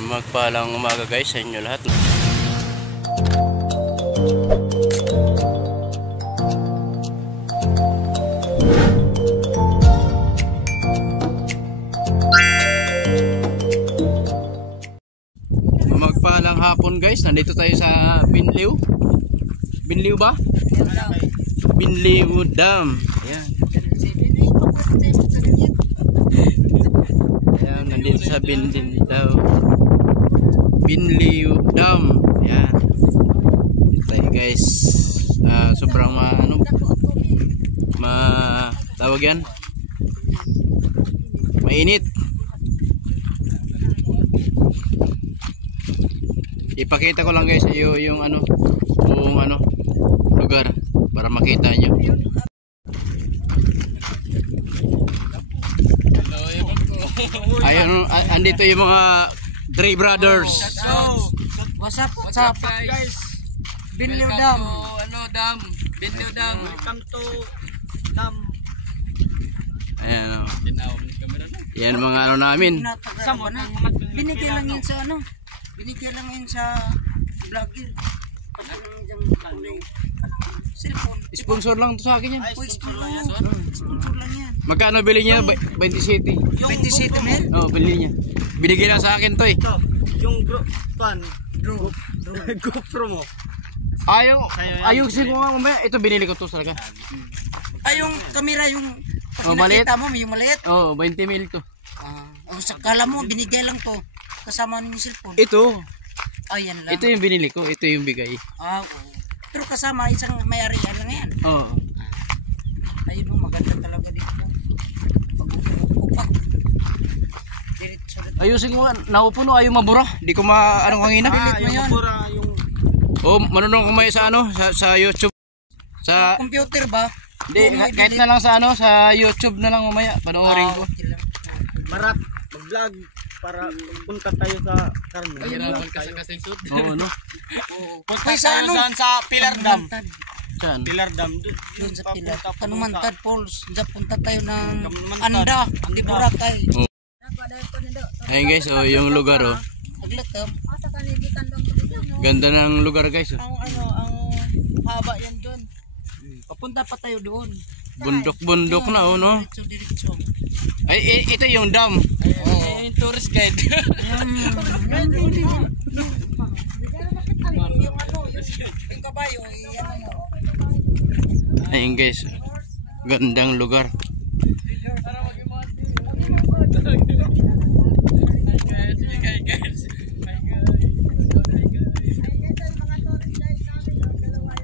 Magpalang umaga guys sa inyo lahat. Magpalang hapon guys, nandito tayo sa Binliw. Binliw ba? Binliw Dam. Ayan. Ayan, nandito sa Binliw Dam. Ayan. Dito tayo guys. Sobrang tawag yan, mainit. Ipakita ko lang guys sa iyo yung buong lugar para makita nyo. Ayun, andito yung mga Dre Brothers. What's up guys? Binliw Dam. Dam? Binliw Dam. Welcome to Dam. Ayan, yan mga namin. Binigyan lang yun sa binigyan lang yun sa vlogger. Cellphone. Sponsor lang to sa akin yan. Sponsor lang yan. Magkano bili niya? 27. 27 men? Oo, bili niya. Binigay lang sa akin to eh. Yung GoPro mo. Ayaw kasi ko nga mamaya. Ito binili ko to talaga. Ay, yung camera yung maliit mo, yung maliit. Oo, 20 mil to. Sakala mo, binigay lang to. Kasama ng cellphone. Ito. Ayan lang. Ito yung binili ko. Ito yung bigay. Oo. Pero kasama isang may-arian lang yan. Oo. Ayun mo, maganda talaga dito. Pag-upak. Ayusin ko nga. Naupuno, ayaw mabura. Di ko kanina. Yung mabura, yung... Oh, manunong kumaya sa sa YouTube. Sa computer ba? Hindi, kahit na lang sa sa YouTube na lang mamaya. Panoorin ko. Marap, mag-vlog para punta tayo sa Carmen. Mahirapan ka sa kasensud. Oo, no? Punta tayo sa Pilar Dam. Saan? Pilar Dam. Doon sa Pilar. Kanumantad Falls. Diyan punta tayo ng Anda. Di Boracay. Ayun guys, yung lugar oh. Aglatam. Ganda ng lugar guys. Ang haba yan doon. Papunta pa tayo doon. Bundok-bundok na oh, no? Diretso. Ay, ito yung dam. Yung tourist guide. Yung kabayo, Ayun guys, gandang lugar.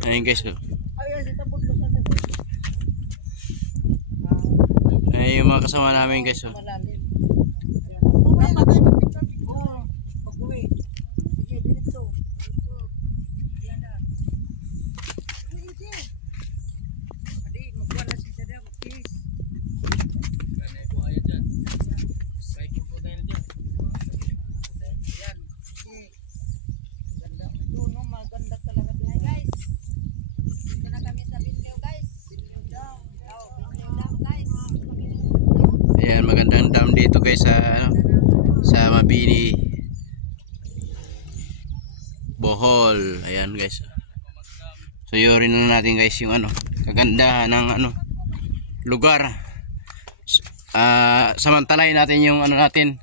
Ayun guys, ayun yung mga kasama namin guys. Ayan, magandang dam dito guys sa Mabini, Bohol. Ayan guys. So yorin na natin guys yung kagandahan ng lugar. Samantalahin natin yung natin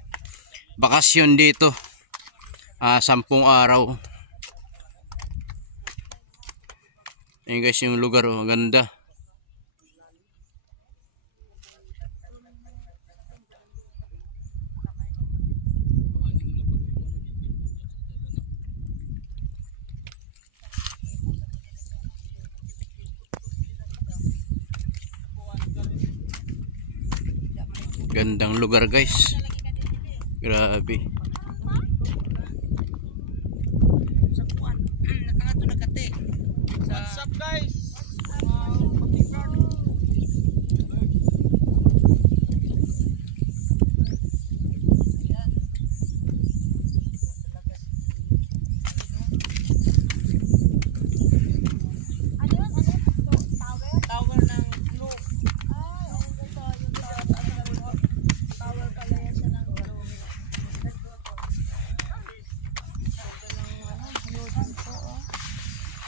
bakasyon dito. 10 araw. Ayan guys yung lugar oh, maganda. Gandang lugar guys. Grabe. What's up guys?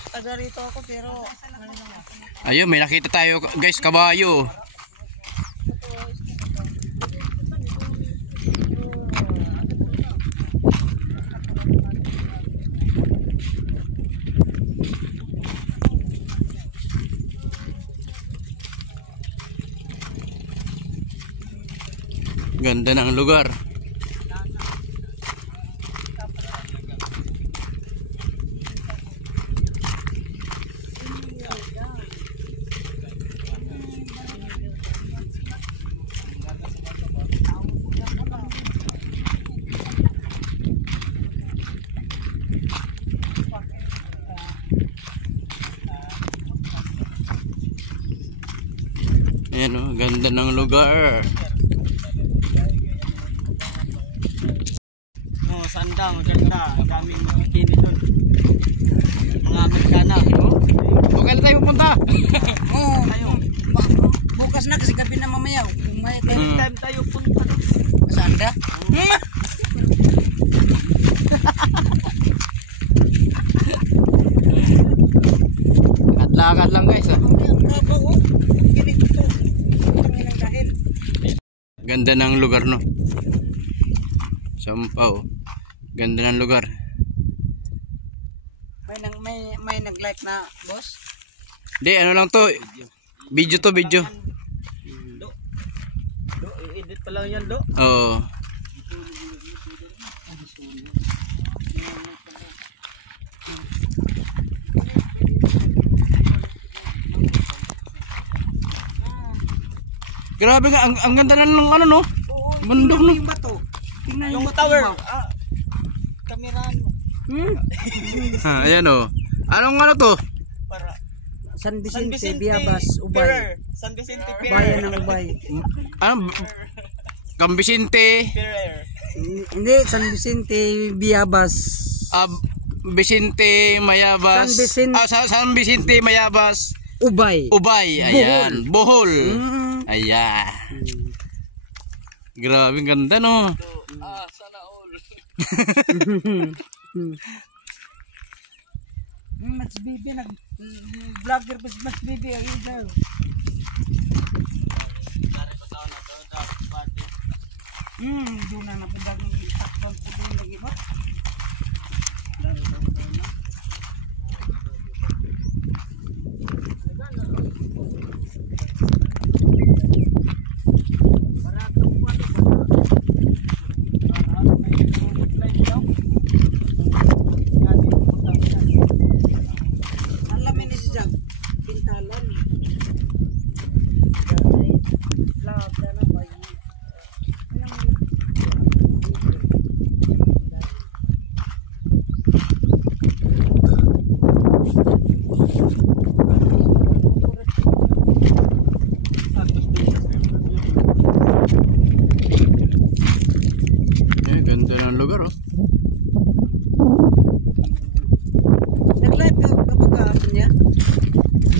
taga rito ako pero Ayun, may nakita tayo guys, kabayo. Ganda ng lugar. Ayan o, ganda ng lugar. Oh, sanda, maganda. Ang daming makikini doon. Mga Amerikana. Huwag na tayo pupunta. oh, bukas na kasi gabi na mamaya. Kung may Time tayo punta doon. sanda. Lakad lang guys ah. Ganda ng lugar no. Sampaw. Ganda ng lugar. May nag-like na, boss. Di, ano lang to. Video to, video. Do, i-edit pa lang yan, do. Oo. Grabe nga, ang ganda na ng ano no. Bundok no. Yung bato. Tingnan Yung bato, tower. ba? Kamera mo. Ha, ayan oh. Anong ano to? Para San Vicente, Biabas, Ubay. Pirer. San Vicente Pirer. Bayan ng Ubay. Ano? Cambisinte. Pirer. Hindi, San Vicente, Biabas. Vicente Mayabas. San Vicente. San Vicente Mayabas. Ubay. Ubay, ayan. Bohol. Mm. Ayan. Grabe ganda no. Sana all. Mas bibi nag vlogger bus mas bibi ang ida. Doon na napundag ng takpan po doon lagi ba? Ganda ng lugar oh. Nag-live ka kapag niya?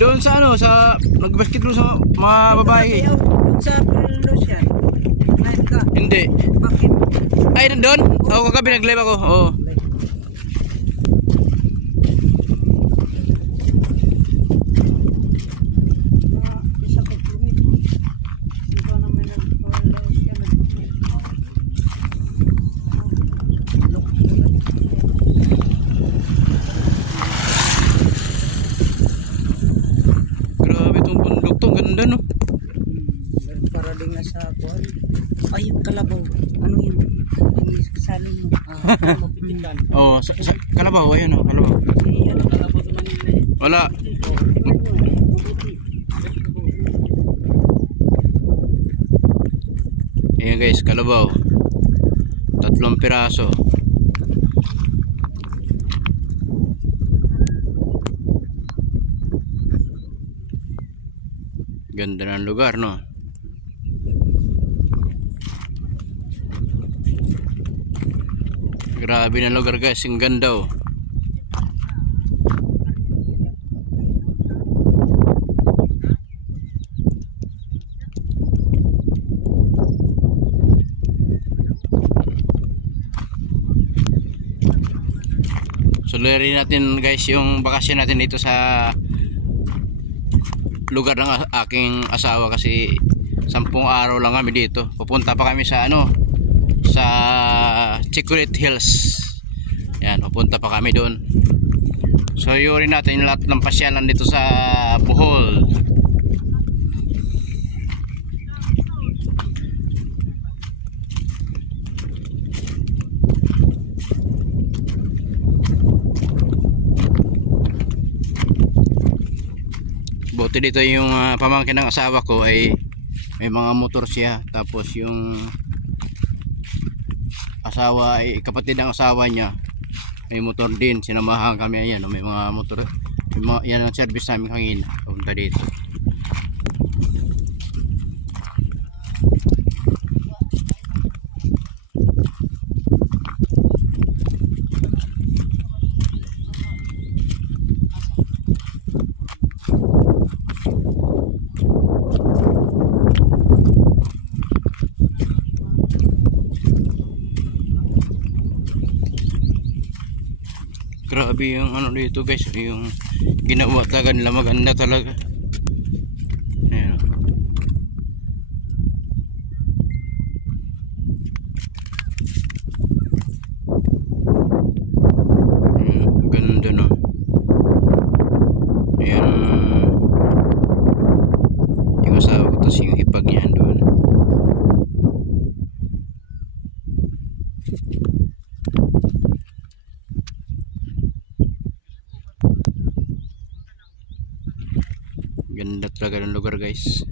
Doon sa ano, sa nag-basket doon sa mga babae. Sa Lucian. Live ka. Hindi. Bakit? Ay, doon? Oo, kagabi nag-live ako. Oo. Isa ko tumit mo. Ito naman nag-Lucian. Grabe itong bundok to. Ganda no. Para din nga sa kuwan. Ay, yung kalabaw. Ano yun? Yung kasali mo. Mapitikan. Oo, sa Kalabaw. Ayun oh, Kalabaw. Kalabos sa Manila. Wala. Ayan guys, Kalabaw. 3 piraso. Ganda ng lugar no. Grabe ng lugar guys, ang ganda oh. Sulurin natin guys yung bakasyon natin dito sa lugar ng aking asawa kasi 10 araw lang kami dito. Pupunta pa kami sa ano, sa Chocolate Hills. Yan, pupunta pa kami doon. So yurin natin lahat ng pasyalan dito sa Bohol. Buti dito yung pamangkin ng asawa ko ay may mga motor siya, tapos yung asawa ay kapatid ng asawa niya may motor din, sinamahan kami. Ayan, may mga motor, yan ang service namin kanina punta dito. Grabe yung ano dito guys, yung ginawa talaga nila, maganda talaga. Ayan. Ganda no. Ayan, yung asawa ko, tapos yung hipag niya doon. Ganda talaga ng lugar guys.